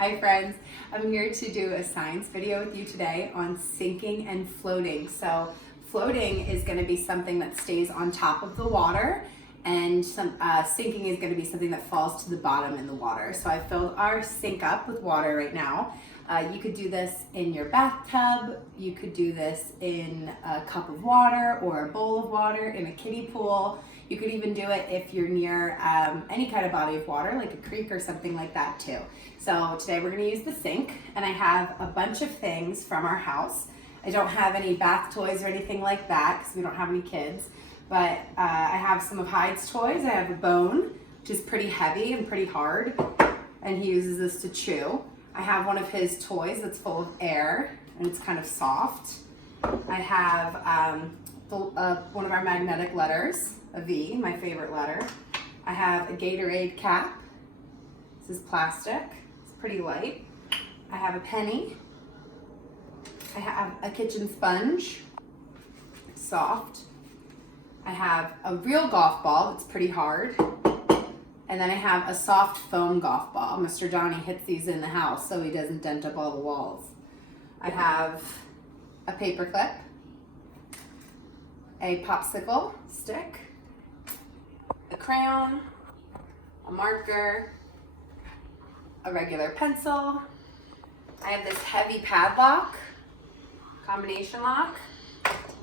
Hi friends, I'm here to do a science video with you today on sinking and floating. So floating is going to be something that stays on top of the water, and sinking is going to be something that falls to the bottom in the water. So I filled our sink up with water right now. You could do this in your bathtub, you could do this in a cup of water or a bowl of water in a kiddie pool. You could even do it if you're near any kind of body of water, like a creek or something like that too. So today we're gonna use the sink, and I have a bunch of things from our house. I don't have any bath toys or anything like that because we don't have any kids, but I have some of Hyde's toys. I have a bone, which is pretty heavy and pretty hard, and he uses this to chew. I have one of his toys that's full of air, and it's kind of soft. I have one of our magnetic letters, a V, my favorite letter. I have a Gatorade cap. This is plastic. It's pretty light. I have a penny. I have a kitchen sponge, soft. I have a real golf ball that's pretty hard. And then I have a soft foam golf ball. Mr. Johnny hits these in the house so he doesn't dent up all the walls. I have a paper clip, a popsicle stick, a crayon, a marker, a regular pencil. I have this heavy padlock, combination lock.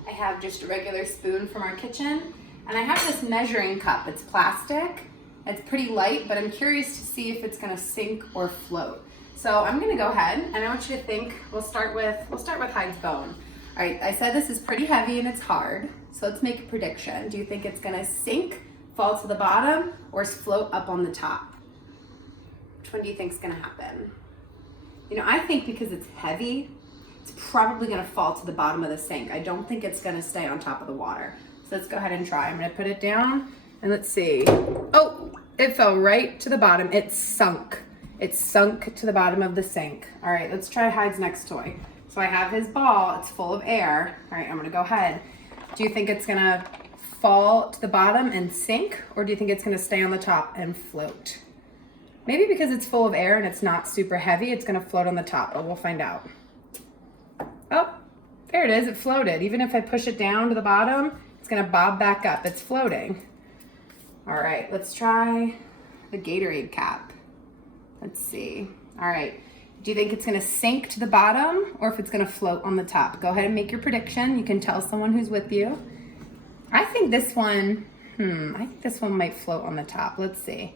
I have just a regular spoon from our kitchen. And I have this measuring cup. It's plastic. It's pretty light, but I'm curious to see if it's gonna sink or float. So I'm gonna go ahead, and I want you to think, we'll start with Hyde's bone. All right, I said this is pretty heavy and it's hard, so let's make a prediction. Do you think it's gonna sink, fall to the bottom, or float up on the top? Which one do you think is gonna happen? You know, I think because it's heavy, it's probably gonna fall to the bottom of the sink. I don't think it's gonna stay on top of the water. So let's go ahead and try. I'm gonna put it down, and let's see. Oh, it fell right to the bottom. It sunk. It sunk to the bottom of the sink. All right, let's try Hyde's next toy. So I have his ball. It's full of air. All right, I'm gonna go ahead. Do you think it's gonna fall to the bottom and sink, or do you think it's gonna stay on the top and float? Maybe because it's full of air and it's not super heavy, it's gonna float on the top, but we'll find out. Oh, there it is, it floated. Even if I push it down to the bottom, it's gonna bob back up. It's floating. All right, let's try the Gatorade cap. Let's see. All right, do you think it's gonna sink to the bottom or if it's gonna float on the top? Go ahead and make your prediction. You can tell someone who's with you. I think this one, I think this one might float on the top. Let's see.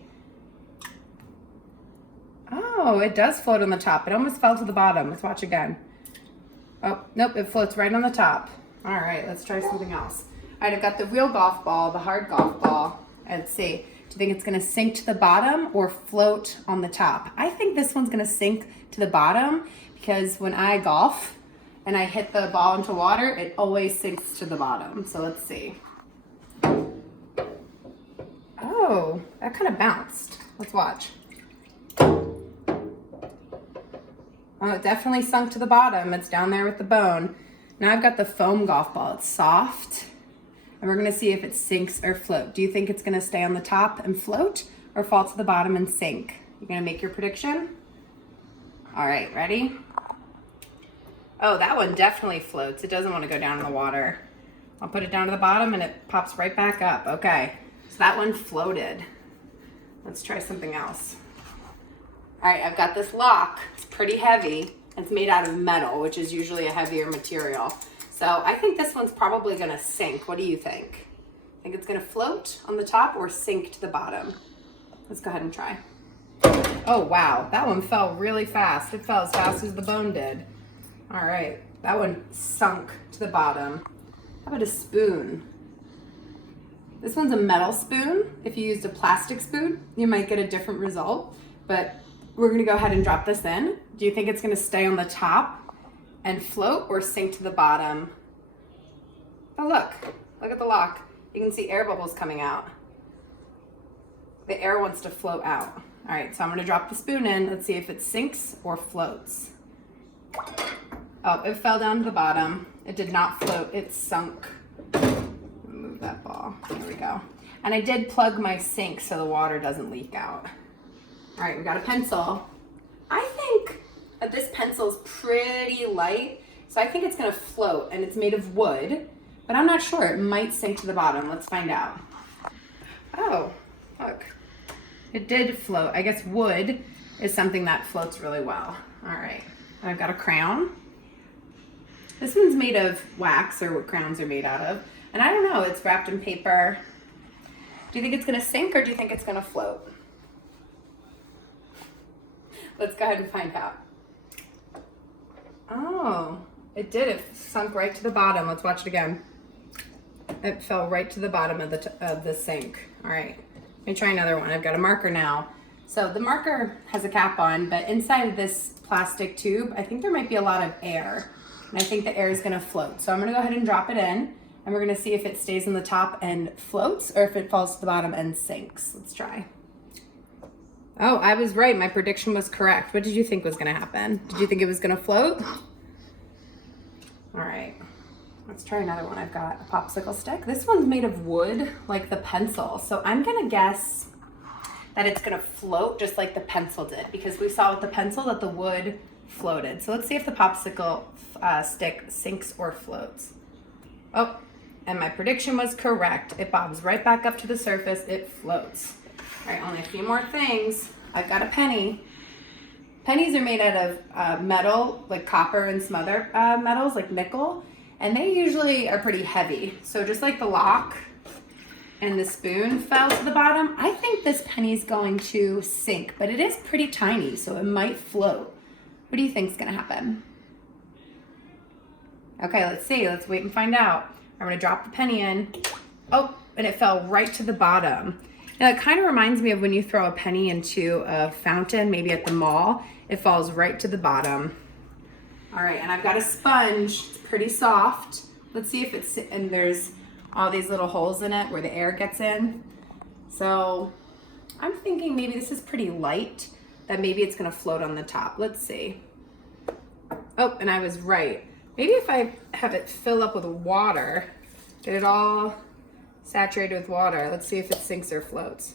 Oh, it does float on the top. It almost fell to the bottom. Let's watch again. Oh, nope, it floats right on the top. All right, let's try something else. All right, I've got the real golf ball, the hard golf ball. Let's see. Do you think it's gonna sink to the bottom or float on the top? I think this one's gonna sink to the bottom because when I golf and I hit the ball into water, it always sinks to the bottom. So let's see. Oh, that kind of bounced. Let's watch. Oh, it definitely sunk to the bottom. It's down there with the bone. Now I've got the foam golf ball. It's soft. And we're gonna see if it sinks or float. Do you think it's gonna stay on the top and float or fall to the bottom and sink? You gonna make your prediction? All right, ready? Oh, that one definitely floats. It doesn't wanna go down in the water. I'll put it down to the bottom and it pops right back up. Okay, so that one floated. Let's try something else. All right, I've got this lock. It's pretty heavy. It's made out of metal, which is usually a heavier material. So I think this one's probably gonna sink. What do you think? Think it's gonna float on the top or sink to the bottom? Let's go ahead and try. Oh wow, that one fell really fast. It fell as fast as the bone did. All right, that one sunk to the bottom. How about a spoon? This one's a metal spoon. If you used a plastic spoon, you might get a different result, but we're gonna go ahead and drop this in. Do you think it's gonna stay on the top and float or sink to the bottom? Oh, look at the lock. You can see air bubbles coming out. The air wants to float out. All right, so I'm gonna drop the spoon in. Let's see if it sinks or floats. Oh, it fell down to the bottom. It did not float, it sunk. Move that ball, there we go. And I did plug my sink so the water doesn't leak out. All right, we got a pencil. I think pencil is pretty light, so I think it's gonna float, and it's made of wood, but I'm not sure. It might sink to the bottom. Let's find out. Oh, look. It did float. I guess wood is something that floats really well. All right, I've got a crayon. This one's made of wax, or what crayons are made out of. And I don't know, it's wrapped in paper. Do you think it's gonna sink, or do you think it's gonna float? Let's go ahead and find out. Oh, it did. It sunk right to the bottom. Let's watch it again. It fell right to the bottom of the sink. All right, let me try another one. I've got a marker now. So the marker has a cap on, but inside of this plastic tube, I think there might be a lot of air. And I think the air is gonna float. So I'm gonna go ahead and drop it in, and we're gonna see if it stays on the top and floats, or if it falls to the bottom and sinks. Let's try. Oh, I was right. My prediction was correct. What did you think was gonna happen? Did you think it was gonna float? All right, let's try another one. I've got a popsicle stick. This one's made of wood, like the pencil. So I'm gonna guess that it's gonna float just like the pencil did, because we saw with the pencil that the wood floated. So let's see if the popsicle stick sinks or floats. Oh, and my prediction was correct. It bobs right back up to the surface. It floats. All right, only a few more things. I've got a penny. Pennies are made out of metal, like copper and some other metals, like nickel, and they usually are pretty heavy. So just like the lock and the spoon fell to the bottom, I think this penny is going to sink, but it is pretty tiny, so it might float. What do you think is gonna happen? Okay, let's see. Let's wait and find out. I'm gonna drop the penny in. Oh, and it fell right to the bottom. Now it kind of reminds me of when you throw a penny into a fountain, maybe at the mall. It falls right to the bottom. All right, and I've got a sponge. It's pretty soft. Let's see if it's, and there's all these little holes in it where the air gets in. So I'm thinking maybe this is pretty light, that maybe it's gonna float on the top. Let's see. Oh, and I was right. Maybe if I have it fill up with water, get it all saturated with water. Let's see if it sinks or floats.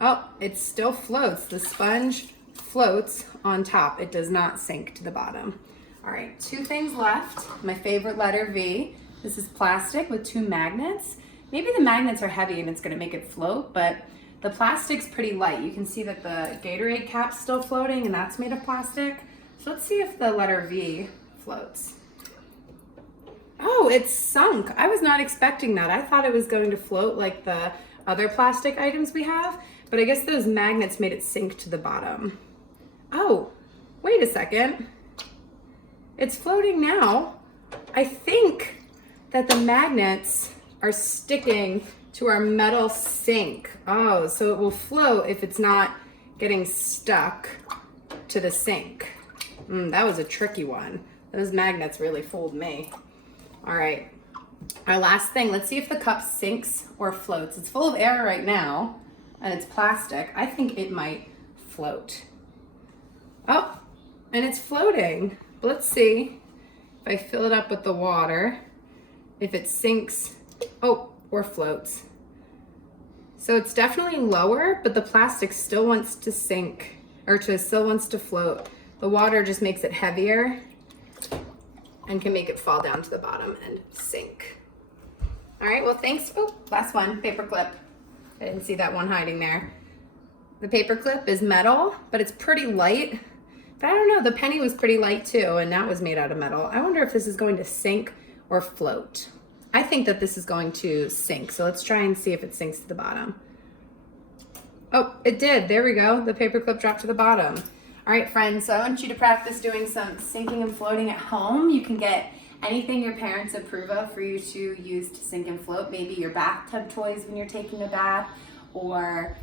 Oh, it still floats. The sponge floats on top. It does not sink to the bottom. All right, 2 things left. My favorite letter V. This is plastic with 2 magnets. Maybe the magnets are heavy and it's gonna make it float, but the plastic's pretty light. You can see that the Gatorade cap's still floating, and that's made of plastic. So let's see if the letter V floats. Oh, it's sunk. I was not expecting that. I thought it was going to float like the other plastic items we have, but I guess those magnets made it sink to the bottom. Oh, wait a second. It's floating now. I think that the magnets are sticking to our metal sink. Oh, so it will float if it's not getting stuck to the sink. That was a tricky one. Those magnets really fooled me. All right, our last thing, let's see if the cup sinks or floats. It's full of air right now, and it's plastic. I think it might float. Oh, and it's floating. Let's see if I fill it up with the water, if it sinks, oh, or floats. So it's definitely lower, but the plastic still wants to sink, or still wants to float. The water just makes it heavier and can make it fall down to the bottom and sink. All right, well, thanks. Oh, last one, paper clip. I didn't see that one hiding there. The paper clip is metal, but it's pretty light. But I don't know, the penny was pretty light too, and that was made out of metal. I wonder if this is going to sink or float. I think that this is going to sink, so let's try and see if it sinks to the bottom. Oh, it did, there we go. The paper clip dropped to the bottom. All right, friends, so I want you to practice doing some sinking and floating at home. You can get anything your parents approve of for you to use to sink and float. Maybe your bathtub toys when you're taking a bath, or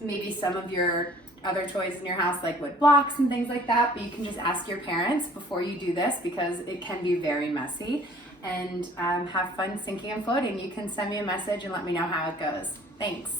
maybe some of your other toys in your house like wood blocks and things like that. But you can just ask your parents before you do this, because it can be very messy. And have fun sinking and floating. You can send me a message and let me know how it goes. Thanks.